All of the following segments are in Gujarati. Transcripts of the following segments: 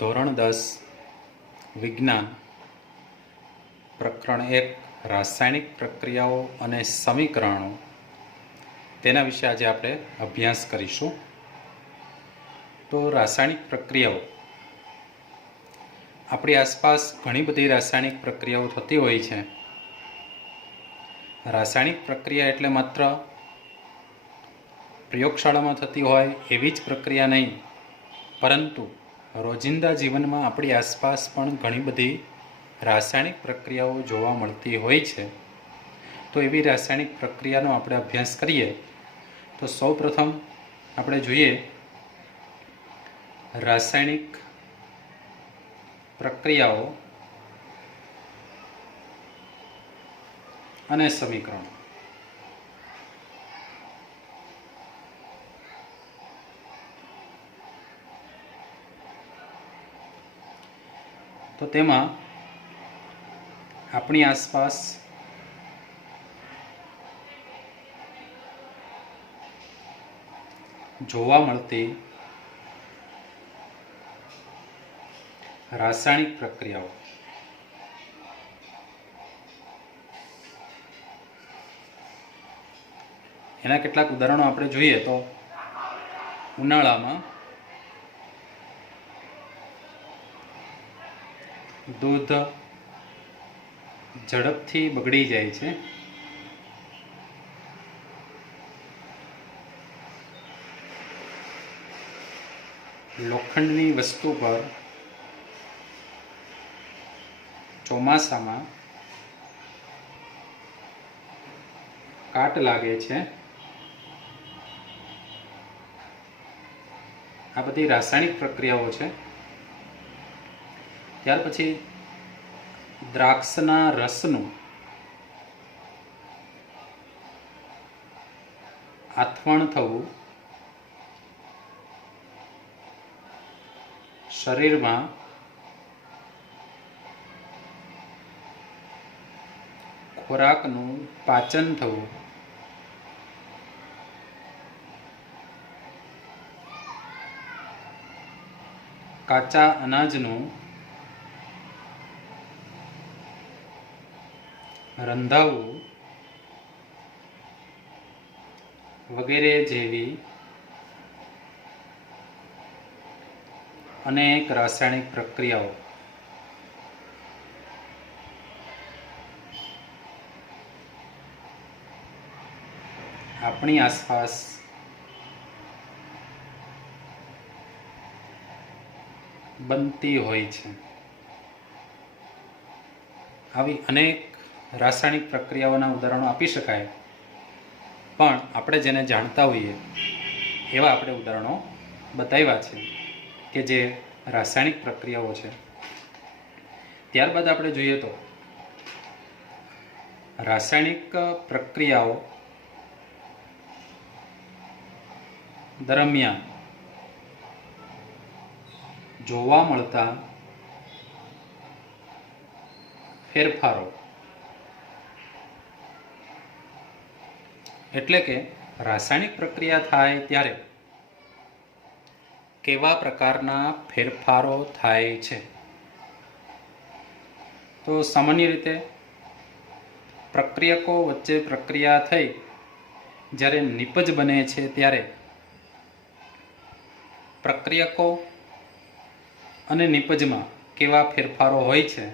ધોરણ 10 વિજ્ઞાન પ્રકરણ 1 રાસાયણિક પ્રક્રિયાઓ અને સમીકરણો તેના વિશે આજે આપણે અભ્યાસ કરીશું. તો રાસાયણિક પ્રક્રિયાઓ, આપણી આસપાસ ઘણી બધી રાસાયણિક પ્રક્રિયાઓ થતી હોય છે. રાસાયણિક પ્રક્રિયા એટલે માત્ર પ્રયોગશાળામાં થતી હોય એવી જ પ્રક્રિયા નહીં, પરંતુ રોજિંદા જીવનમાં આપણી આસપાસ પણ ઘણી બધી રાસાયણિક પ્રક્રિયાઓ જોવા મળતી હોય છે. તો એવી રાસાયણિક પ્રક્રિયાનો આપણે અભ્યાસ કરીએ તો સૌ પ્રથમ આપણે જોઈએ રાસાયણિક પ્રક્રિયાઓ અને સમીકરણો. તો તેમાં આપણી આસપાસ જોવા મળતી રાસાયણિક પ્રક્રિયાઓ. એના કેટલાક ઉદાહરણો આપણે જોઈએ તો ઉનાળામાં દૂધ ઝડપથી બગડી જાય છે. લોખંડની વસ્તુ પર ચોમાસામાં કાટ લાગે છે. આ બધી રાસાયણિક પ્રક્રિયાઓ છે. ત્યાર પછી દ્રાક્ષના રસનું આથવણ થવું શરીરમાં ખોરાકનું પાચન થવું, કાચા અનાજનું રંધાવવું વગેરે જેવી અનેક રાસાયણિક પ્રક્રિયાઓ આપણી આસપાસ બનતી હોય છે. આવી અનેક રાસાયણિક પ્રક્રિયાઓના ઉદાહરણો આપી શકાય, પણ આપણે જેને જાણતા હોઈએ એવા આપણે ઉદાહરણો બતાવ્યા છે કે જે રાસાયણિક પ્રક્રિયાઓ છે. ત્યારબાદ આપણે જોઈએ તો રાસાયણિક પ્રક્રિયાઓ દરમિયાન જોવા મળતા ફેરફારો. એટલે કે રાસાયણિક પ્રક્રિયા થાય ત્યારે કેવા પ્રકારના ફેરફારો થાય છે. તો સામાન્ય રીતે પ્રક્રિયકો વચ્ચે પ્રક્રિયા થઈ જ્યારે નિપજ બને છે ત્યારે પ્રક્રિયકો અને નિપજમાં કેવા ફેરફારો હોય છે,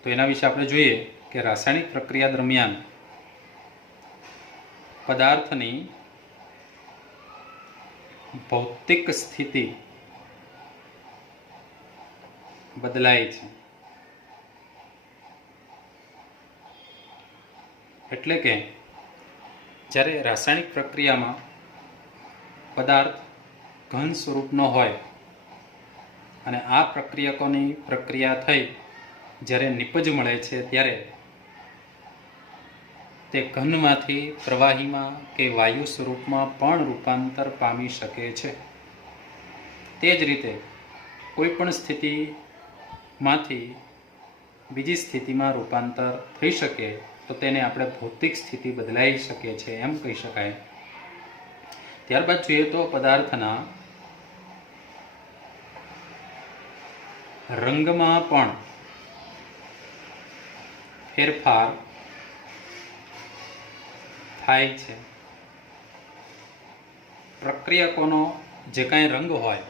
તો એના વિશે આપણે જોઈએ કે રાસાયણિક પ્રક્રિયા દરમિયાન પદાર્થની ભૌતિક સ્થિતિ બદલાય છે. એટલે કે જ્યારે રાસાયણિક પ્રક્રિયામાં પદાર્થ ઘન સ્વરૂપનો હોય અને આ પ્રક્રિયકોની પ્રક્રિયા થઈ જ્યારે નિપજ મળે છે ત્યારે તે ઘનમાંથી પ્રવાહીમાં કે વાયુ સ્વરૂપમાં પણ રૂપાંતર પામી શકે છે. તે જ રીતે કોઈ પણ સ્થિતિમાંથી બીજી સ્થિતિમાં રૂપાંતર થઈ શકે તો તેને આપણે ભૌતિક સ્થિતિ બદલાઈ શકે છે એમ કહી શકાય. ત્યારબાદ જોઈએ તો પદાર્થના રંગમાં પણ ફેરફાર થાય છે. પ્રક્રિયકોનો જે કાંઈ રંગ હોય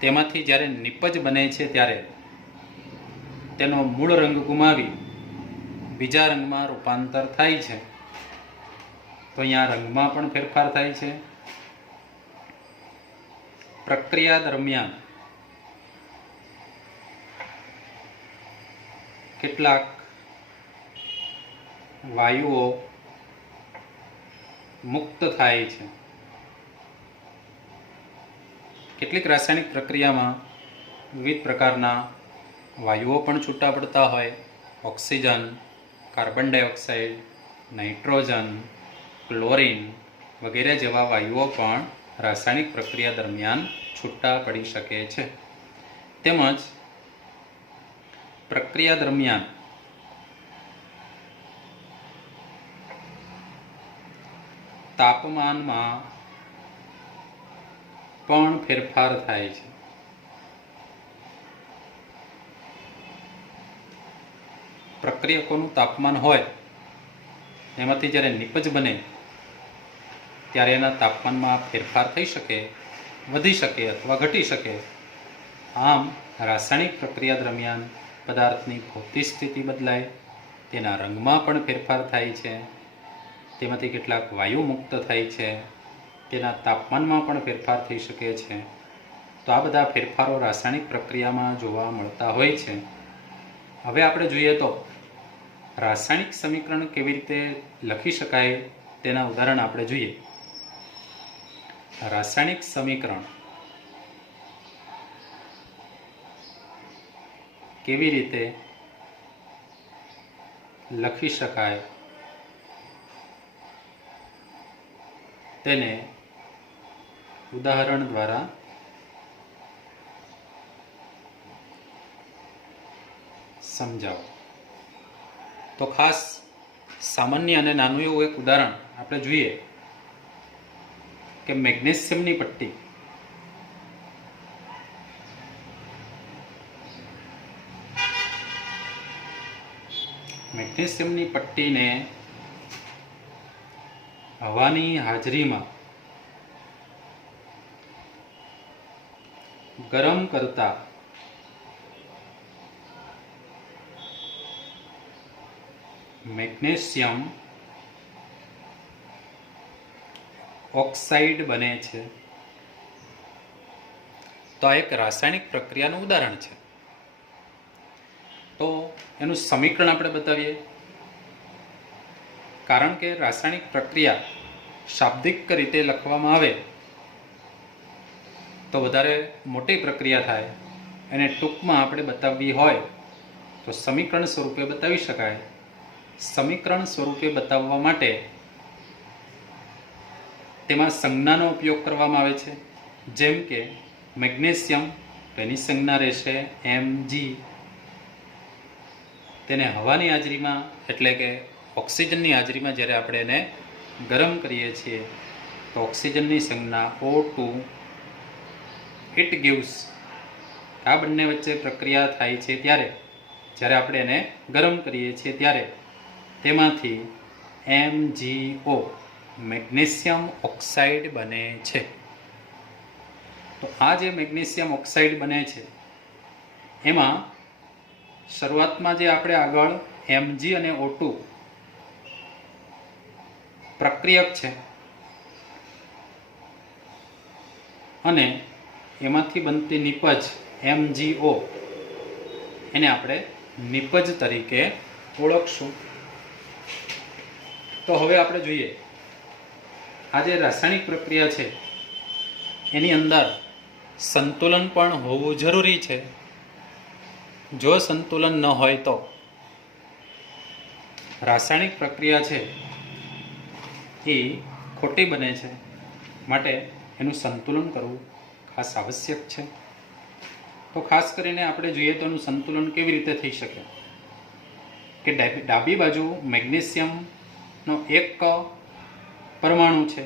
તેમાંથી જ્યારે નિપજ બને છે ત્યારે તેનો મૂળ રંગ ગુમાવી બીજા રંગમાં રૂપાંતર થાય છે. તો અહીંયા રંગમાં પણ ફેરફાર થાય છે. પ્રક્રિયા દરમિયાન કેટલાક વાયુઓ મુક્ત થાય છે. કેટલીક રાસાયણિક પ્રક્રિયામાં વિવિધ પ્રકારના વાયુઓ પણ છૂટા પડતા હોય. Oxygen, carbon dioxide, nitrogen, chlorine વગેરે જેવા વાયુઓ પણ રાસાયણિક પ્રક્રિયા દરમિયાન છૂટા પડી શકે છે. તેમજ પ્રક્રિયા દરમિયાન તાપમાનમાં પણ ફેરફાર થાય છે. પ્રક્રિયકોનું તાપમાન હોય એમાંથી જ્યારે નિપજ બને ત્યારે એના તાપમાનમાં ફેરફાર થઈ શકે, વધી શકે અથવા ઘટી શકે. આમ રાસાયણિક પ્રક્રિયા દરમિયાન પદાર્થની ભૌતિક સ્થિતિ બદલાય, તેના રંગમાં પણ ફેરફાર થાય છે, તેમાંથી કેટલાક વાયુ મુક્ત થાય છે, તેના તાપમાનમાં પણ ફેરફાર થઈ શકે છે. તો આ બધા ફેરફારો રાસાયણિક પ્રક્રિયામાં જોવા મળતા હોય છે. હવે આપણે જોઈએ તો રાસાયણિક સમીકરણ કેવી રીતે લખી શકાય તેના ઉદાહરણ આપણે જોઈએ. રાસાયણિક સમીકરણ કેવી રીતે લખી શકાય તેને ઉદાહરણ દ્વારા સમજાવો. તો ખાસ સામાન્ય અને નાનું એવું એક ઉદાહરણ આપણે જોઈએ કે મેગ્નેશિયમની પટ્ટી. મેગ્નેશિયમની પટ્ટીને હવાની હાજરીમાં ગરમ કરતા મેગ્નેશિયમ ઓક્સાઇડ બને છે. તો આ એક રાસાયણિક પ્રક્રિયાનું ઉદાહરણ છે. તો એનું સમીકરણ આપણે બતાવીએ. કારણ કે રાસાયણિક પ્રક્રિયા શાબ્દિક રીતે લખવામાં આવે તો વધારે મોટી પ્રક્રિયા થાય. એને ટૂંકમાં આપણે બતાવવી હોય તો સમીકરણ સ્વરૂપે બતાવી શકાય. સમીકરણ સ્વરૂપે બતાવવા માટે તેમાં સંજ્ઞાનો ઉપયોગ કરવામાં આવે છે. જેમ કે મેગ્નેશિયમ, તેની સંજ્ઞા રહેશે Mg. તેને હવાની હાજરીમાં એટલે કે ઓક્સિજનની હાજરીમાં જ્યારે આપણે એને ગરમ કરીએ છીએ તો ઓક્સિજનની સંજ્ઞા O2. It gives. આ બંને વચ્ચે પ્રક્રિયા થાય છે ત્યારે જ્યારે આપણે એને ગરમ કરીએ છીએ ત્યારે તેમાંથી MgO મેગ્નેશિયમ ઓક્સાઇડ બને છે. તો આ જે મેગ્નેશિયમ ઓક્સાઇડ બને છે એમાં શરૂઆતમાં જે આપણે આગળ Mg અને O2 પ્રક્રિયક છે અને એમાંથી બનતી નિપજ MgO એને આપણે નિપજ તરીકે ઓળખશું. તો હવે આપણે જોઈએ આ જે રાસાયણિક પ્રક્રિયા છે એની અંદર સંતુલન પણ હોવું જરૂરી છે. જો સંતુલન ન હોય તો રાસાયણિક પ્રક્રિયા છે એ ખોટી બને છે. માટે એનું સંતુલન કરવું ખાસ આવશ્યક છે. તો ખાસ કરીને આપણે જોઈએ તો એનું સંતુલન કેવી રીતે થઈ શકે કે ડાબી બાજુ મેગ્નેશિયમનો એક પરમાણુ છે,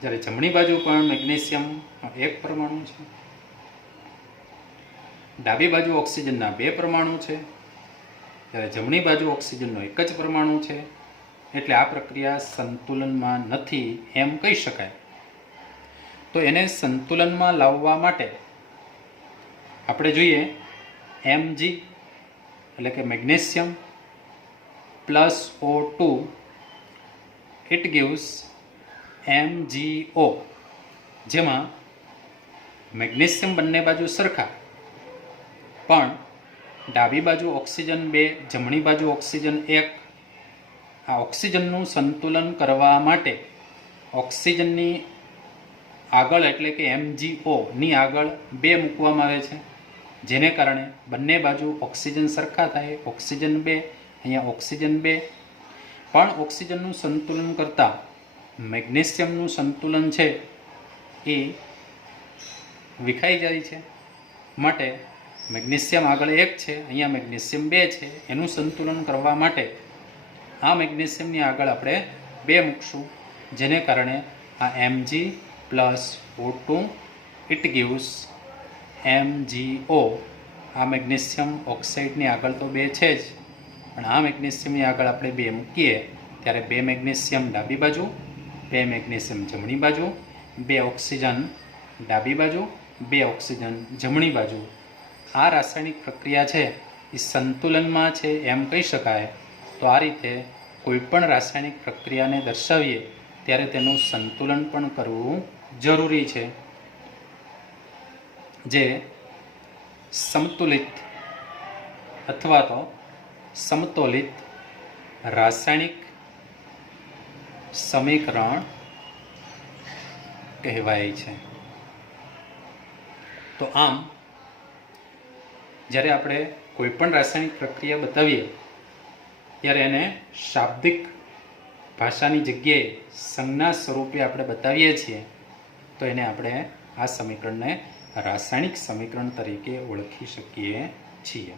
જ્યારે જમણી બાજુ પણ મેગ્નેશિયમનો એક પરમાણુ છે. ડાબી બાજુ ઓક્સિજનના 2 પરમાણુ છે, જ્યારે જમણી બાજુ ઓક્સિજનનો એક જ પરમાણુ છે. એટલે આ પ્રક્રિયા સંતુલનમાં નથી એમ કહી શકાય. તો એને સંતુલનમાં લાવવા માટે આપણે જોઈએ Mg એટલે કે magnesium plus O2 it gives MgO, જેમાં મેગ્નેશિયમ બંને બાજુ સરખા, પણ ડાબી બાજુ ઓક્સિજન 2, જમણી બાજુ ઓક્સિજન 1. આ ઓક્સિજનનું સંતુલન કરવા માટે ઓક્સિજનની આગળ એટલે કે MgO ની આગળ 2 મૂકવામાં આવે છે, જેને કારણે બંને બાજુ ઓક્સિજન સરખા થાય. ઓક્સિજન 2, અહીંયા ઓક્સિજન 2. પણ ઓક્સિજનનું સંતુલન કરતાં મેગ્નેશિયમનું સંતુલન છે એ વિખાઈ જાય છે. માટે મેગ્નેશિયમ આગળ 1 છે, અહીંયા મેગ્નેશિયમ 2 છે. એનું સંતુલન કરવા માટે આ મેગ્નેશિયમની આગળ આપણે 2 મૂકશું, જેને કારણે આ Mg plus O2 it gives MgO. આ મેગ્નેશિયમ ઓક્સાઇડની આગળ તો 2 છે જ, પણ આ મેગ્નેશિયમની આગળ આપણે 2 મૂકીએ ત્યારે 2 મેગ્નેશિયમ ડાબી બાજુ, 2 મેગ્નેશિયમ જમણી બાજુ, 2 ઓક્સિજન ડાબી બાજુ, 2 ઓક્સિજન જમણી બાજુ. આ રાસાયણિક પ્રક્રિયા છે એ સંતુલનમાં છે એમ કહી શકાય. તો આ રીતે કોઈપણ રાસાયણિક પ્રક્રિયાને દર્શાવીએ ત્યારે તેનું સંતુલન પણ કરવું જરૂરી છે, જે સમતુલિત અથવા તો સમતોલિત રાસાયણિક સમીકરણ કહેવાય છે. તો આમ જ્યારે આપણે કોઈપણ રાસાયણિક પ્રક્રિયા બતાવીએ ત્યારે એને શાબ્દિક ભાષાની જગ્યાએ સંજ્ઞા સ્વરૂપે આપણે બતાવીએ છીએ, તો એને આપણે આ સમીકરણને રાસાયણિક સમીકરણ તરીકે ઓળખી શકીએ છીએ.